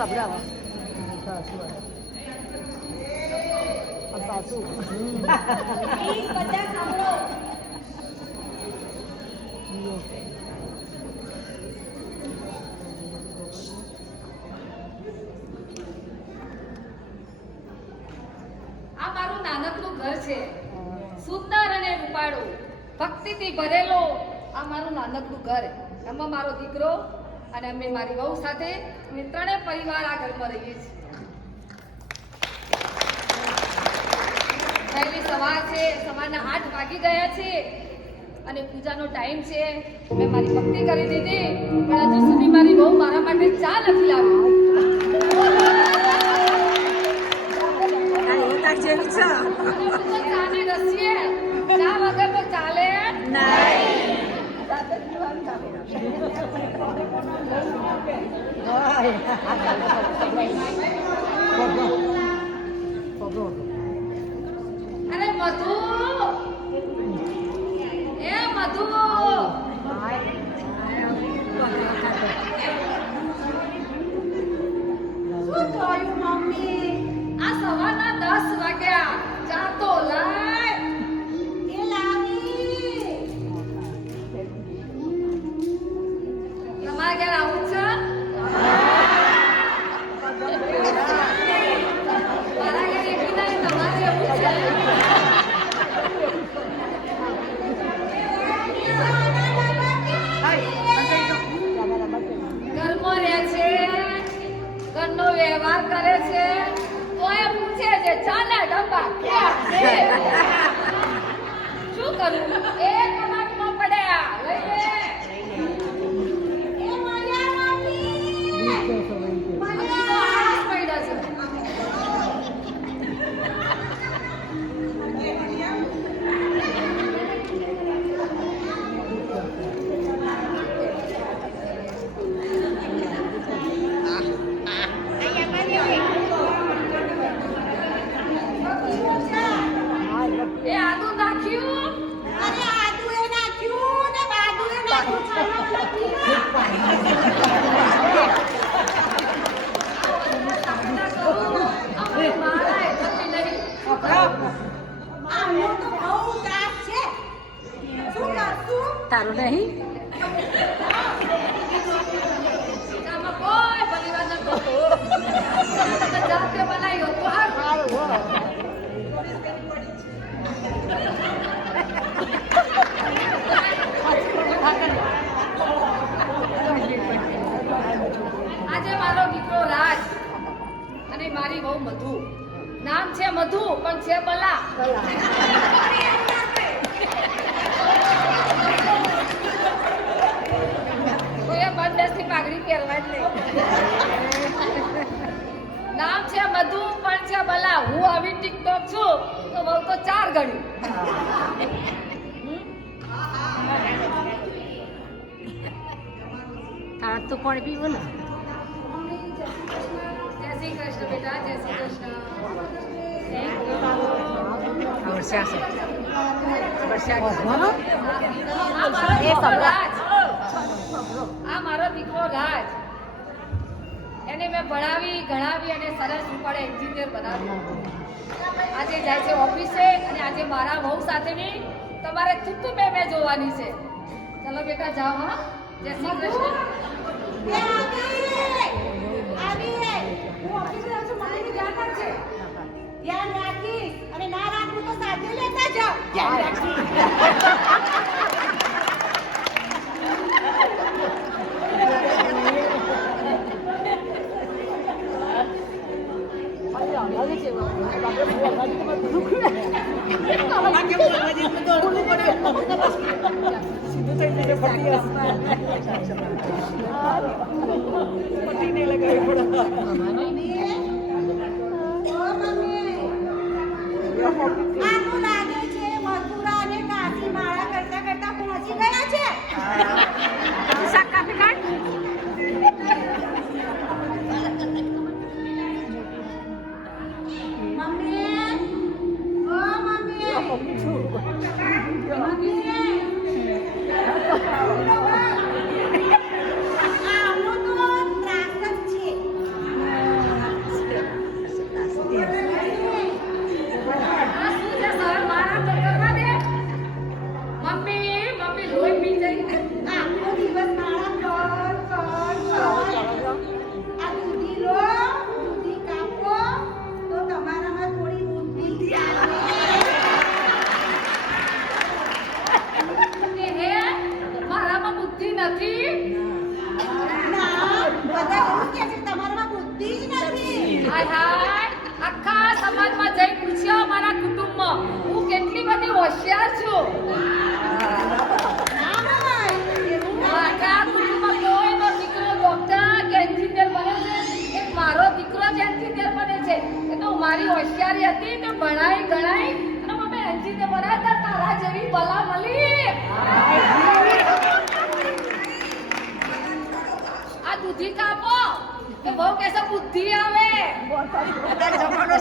સંભળાવો સાસુ બધા સાંભળો. આ મારું નાનકડું ઘર છે, સુંદર અને રૂપાળું, ભક્તિથી ભરેલો આ મારું નાનકડું ઘર. એમાં મારો દીકરો અને અમે મારી વહુ સાથે અમે ત્રણેય પરિવાર આ ઘરમાં રહીએ છીએ. પહેલી સવાર છે, સવારના 8 વાગી ગયા છે અને પૂજાનો ટાઈમ છે. મેં મારી ભક્તિ કરી દીધી, પણ હજુ સુધી મારી વહુ મારા માટે ચા નથી લાવી. ચાની રસીએ ચા વગર તો ચાલે અરે મધુ, એ મધુ, શું થયું મમ્મી? આ સવારના 10 વાગ્યા, ચા તો લાય. એ લાવી. તમારે ઘેર આવું છે? મારા ઘેર એકલી નહીં, તમારે એવું છે? ઘરમાં રહે છે, ઘરનો વ્યવહાર કરે છે, તો એ પૂછે છે ચાના ડબ્બા ક્યાં છે? શું કરું? એ કમાટમાં પડ્યા, લઈ લે. એ મળ્યા નથી. મને તો આળસ પડ્યા છે. એ આદુ નાખ્યું? અરે આદુ એ નાખ્યું ને બાદુ એ નાખ્યું. તારું નહીં કોઈ પરિવાર નથી. જાતે બનાવ્યો તો આજે મારો દીકરો રાજ અને મારી વહુ મધુ. નામ છે મધુ પણ છે બલા. કોઈએ બંધથી પાઘડી પહેરવા જ નહીં. નામ છે મધુ પણ છે બલા. હું આવી ટિકટોક છું તો વહુ તો 4 ગણી. તું પાણી પીવું ને? જય શ્રી કૃષ્ણ બેટા, જય શ્રી કૃષ્ણ. આ મારો દીકરો રાજ. એને મેં ભણાવી ગણાવી અને સરસ ઉપાડે એન્જિનિયર બનાવ્યો. આજે જાય છે ઓફિસે અને આજે મારા વહુ સાથેની તમારે થુથુ મેં જોવાની છે. ચલો બેટા જાઓ. હા, જય શ્રી કૃષ્ણ. ધ્યાન રાખીશ અને ના રાખવું તો સાથે લેતા જાઓ. ધ્યાન રાખીશ. આનું લાગે છે મથુરા અને કાશી માળા કરતા કરતા પહોંચી ગયા છે. કે બહુ કહેશે બુદ્ધિ આવે અત્યારે જમાનો